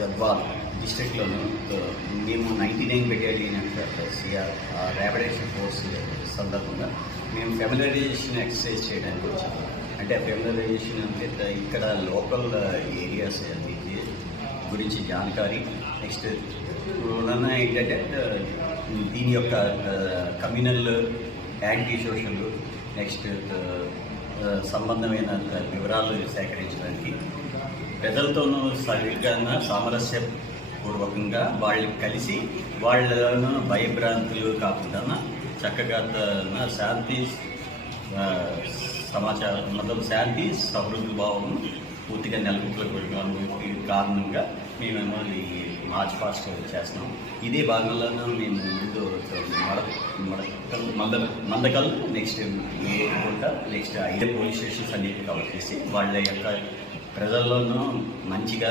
గద్వాల్ డిస్ట్రిక్ట్లోను మేము 99 battalion CR rapid force సందర్భంగా మేము ఫెమిలరైజేషన్ ఎక్సర్సైజ్ చేయడానికి వచ్చాము. అంటే ఫెమిలరైజేషన్ అంటే ఇక్కడ లోకల్ ఏరియాస్ గురించి జానకారీ, నెక్స్ట్ ఏంటంటే దీని యొక్క కమ్యూనల్ యాంటీ సోషల్, నెక్స్ట్ సంబంధమైన వివరాలు సేకరించడానికి ప్రజలతోనూ సరిగ్గా సామరస్యపూర్వకంగా వాళ్ళు కలిసి వాళ్ళను భయభ్రాంతులు కాకుండా చక్కగా శాంతి సమాచారం శాంతి సమృద్ధి భావం పూర్తిగా నెలకొల్పడానికి కారణంగా మేమేమో ఈ మార్చ్ పాస్ట్ చేస్తున్నాం. ఇదే భాగంలో మేము ముందు మందకల్, నెక్స్ట్ ఏకుంట, నెక్స్ట్ 5 పోలీస్ స్టేషన్స్ అన్నిటి కవర్ చేసి వాళ్ళ యొక్క ప్రజల్లోనూ మంచిగా